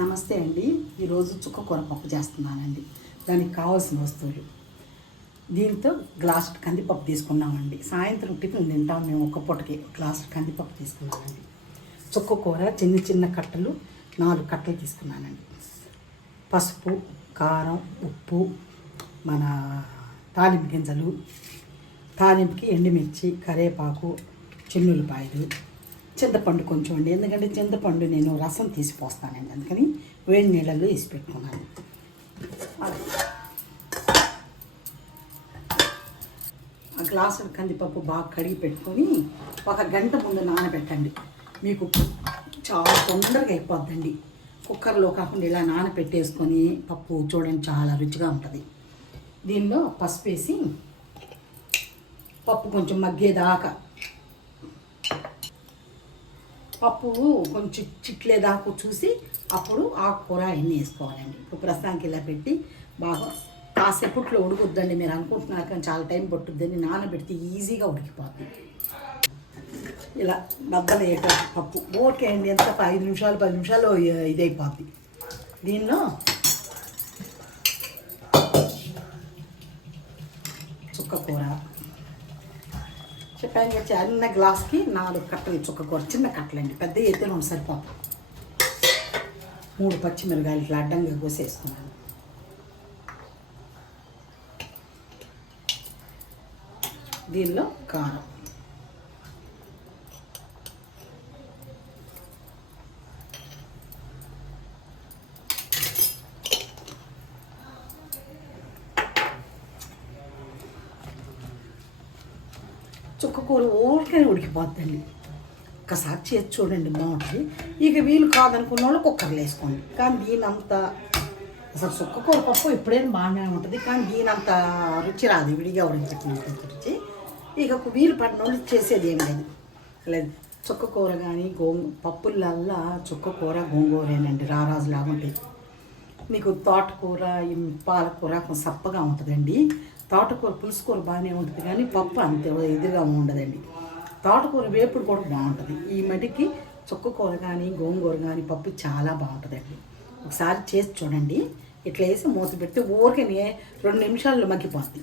నమస్తే అండి. ఈరోజు చుక్కకూర పప్పు చేస్తున్నానండి. దానికి కావాల్సిన వస్తువులు దీంతో గ్లాసు కందిపప్పు తీసుకున్నామండి. సాయంత్రం టిఫిన్ తింటాం మేము. ఒక్క పూటకి గ్లాసు కందిపప్పు తీసుకున్నానండి. చుక్కకూర చిన్న చిన్న కట్టలు 4 కట్టలు తీసుకున్నానండి. పసుపు, కారం, ఉప్పు, మన తాలింపు గింజలు, తాలింపుకి ఎండుమిర్చి, కరివేపాకు, చిన్నులపాయలు, చింతపండు కొంచెం అండి. ఎందుకంటే చింతపండు నేను రసం తీసి పోస్తానండి, అందుకని వేడి నీళ్ళల్లో వేసి పెట్టుకున్నాను. ఆ గ్లాసు కందిపప్పు బాగా కడిగి పెట్టుకొని 1 గంట ముందు నానబెట్టండి. మీకు చాలా తొందరగా అయిపోద్దండి. కుక్కర్లో కాకుండా ఇలా నానబెట్టేసుకొని పప్పు చూడండి చాలా రుచిగా ఉంటుంది. దీనిలో పసుపు వేసి పప్పు కొంచెం మగ్గేదాకా, పప్పు కొంచెం చిట్లేదాకా చూసి అప్పుడు ఆకుకూర అన్నీ వేసుకోవాలండి. ఇప్పుడు ప్రస్తుతానికి ఇలా పెట్టి బాగా కాసేపట్లో ఉడుకుద్దండి. మీరు అనుకుంటున్నారు కానీ చాలా టైం పట్టుద్దని, నానబెడితే ఈజీగా ఉడికిపోతుంది. ఇలా బద్దలు వేయట పప్పు ఓకే అండి. ఎంత 5 నిమిషాలు 10 నిమిషాలు ఇది అయిపోద్ది. దీనిలో చుక్కకూర చెప్పాను కదా, చిన్న గ్లాస్కి 4 కట్టలు చుక్కకూర, చిన్న కట్టలండి. పెద్ద అయితే 2 సరిపోతాయి. 3 పచ్చిమిరకాయలు ఇట్లా అడ్డంగా కోసేసుకున్నాను. దీనిలో కారం, చుక్కకూర ఊరికనే ఉడికిపోద్దండి. ఒకసారి చేసి చూడండి, బాగుంటుంది. ఇక వీలు కాదనుకున్న వాళ్ళు కుక్కర్లో వేసుకోండి. కానీ దీనంత అసలు చుక్కకూర పప్పు ఎప్పుడైనా బాగానే ఉంటుంది, కానీ దీనంత రుచి రాదు విడిగా ఉడికిపెట్టినంత రుచి. ఇక వీలు పడిన వాళ్ళు చేసేది ఏం లేదు. చుక్కకూర కానీ పప్పులల్లా చుక్కకూర గోంగూరేనండి రారాజులాగా ఉంటాయి. మీకు తోటకూర, పాలకూర కొంచెం సప్పగా ఉంటుందండి. తోటకూర పులుసు కూర బాగానే ఉంటుంది, కానీ పప్పు అంతే ఎదురుగా ఉండదండి. తోటకూర వేపుడు కూడా బాగుంటుంది. ఈ మటికి చుక్కకూర కానీ గోంగూర కానీ పప్పు చాలా బాగుంటుందండి. ఒకసారి చేసి చూడండి. ఇట్లా వేసి మూత పెడితే ఊరికనే 2 నిమిషాల్లో మగ్గిపోద్ది.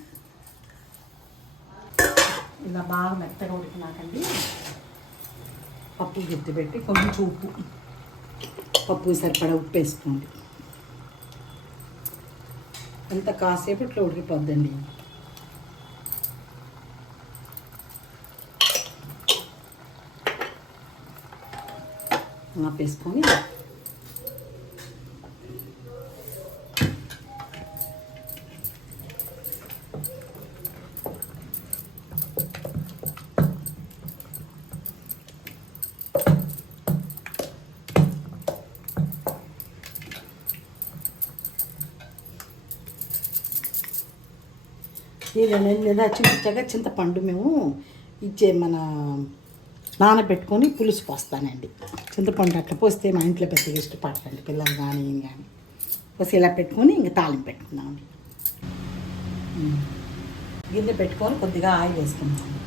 ఇలా బాగా మెత్తగా ఉడికినాకండి పప్పు గుర్తు పెట్టి కొంచెం ఉప్పు, పప్పు సరిపడా ఉప్పు వేసుకోండి. అంత కాసేపు ఇట్లా ఉడికిపోద్దండి. ఆపేసుకొని ఇలా చూపించాక చింతపండు మేము మన నానబెట్టుకొని పులుసు పోస్తానండి. చింతపండు అట్లా పోస్తే మా ఇంట్లో పెద్దగా ఇష్టపడతాండి పిల్లలు కానీ ఏం కానీ. పోసి ఇలా పెట్టుకొని ఇంకా తాలింపు పెట్టుకున్నామండి. గిన్నె పెట్టుకొని కొద్దిగా ఆయిల్ వేసుకున్నాము.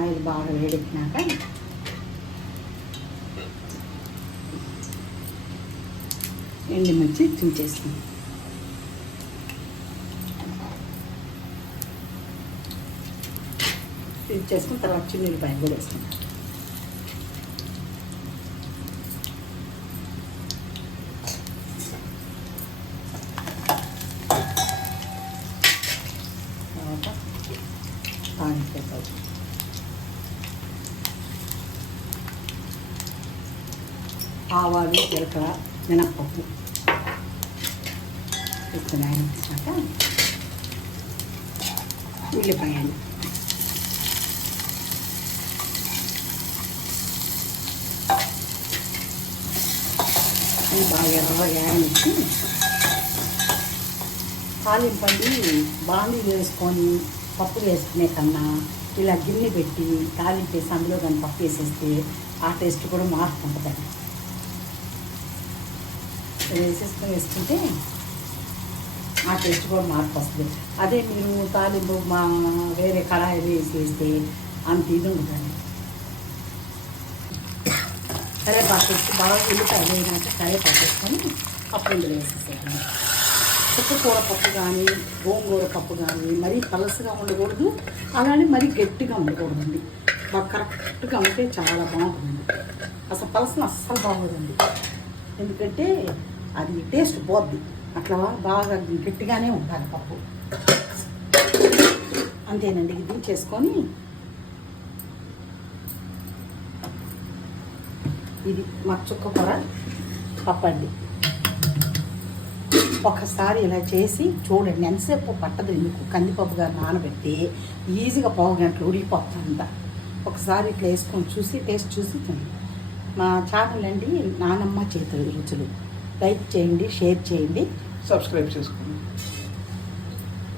ఆయిల్ బాగా వేడెక్కినాక ఎండుమిర్చి తుంచేసుకున్నాం. చేసుకున్న తర్వాత చిన్నులపాయ కూడా వేసుకున్నాం. తర్వాత తాలింపు, ఆవాలు, జీలకర్ర, మినప్పప్పు వేసుకుని వేసాక ఉల్లిపాయలు, బాగా ఎర్రగా వేయించి తాలింపండి. బాండీ వేసుకొని పప్పు వేసుకునే కన్నా ఇలా గిన్నె పెట్టి తాలింపు వేసి అందులో కానీ పప్పు వేసేస్తే ఆ టేస్ట్ కూడా మార్పు ఉంటుందండి. వేసుకుంటే ఆ టేస్ట్ కూడా మార్పు వస్తుంది. అదే మీరు తాలింపు వేరే కళాయిలు వేసేస్తే అంత ఇది ఉంటుందండి. కరేపాకు వచ్చి బాగా ఉల్లిపాయలు వేసినాక కరేపాకు వేసుకొని పప్పు ఇందులో వేసేసేయాలి. చుక్కకూర పప్పు కానీ గోంగూర పప్పు కానీ మరీ పలసగా ఉండకూడదు, అలానే మరీ గట్టిగా ఉండకూడదండి. బాగా కరెక్ట్గా ఉంటే చాలా బాగుంటుంది. అసలు పలసన అస్సలు బాగోదండి, ఎందుకంటే అది టేస్ట్ పోద్ది. అట్లా బాగా గట్టిగానే ఉండాలి పప్పు. అంతేనండి. ఇది దించేసుకొని ఇది మా చుక్కకూర పప్పు అండి. ఒకసారి ఇలా చేసి చూడండి, ఎంతసేపు పట్టదు. ఎందుకు కందిపప్పుగా నానబెట్టి ఈజీగా 1/2 గంటలు ఉడికిపోతుందంట. ఒకసారి ఇట్లా వేసుకొని చూసి టేస్ట్ చూసి తినండి. మా ఛానల్ అండి నానమ్మ చేతుల రుచులు. లైక్ చేయండి, షేర్ చేయండి, సబ్స్క్రైబ్ చేసుకోండి.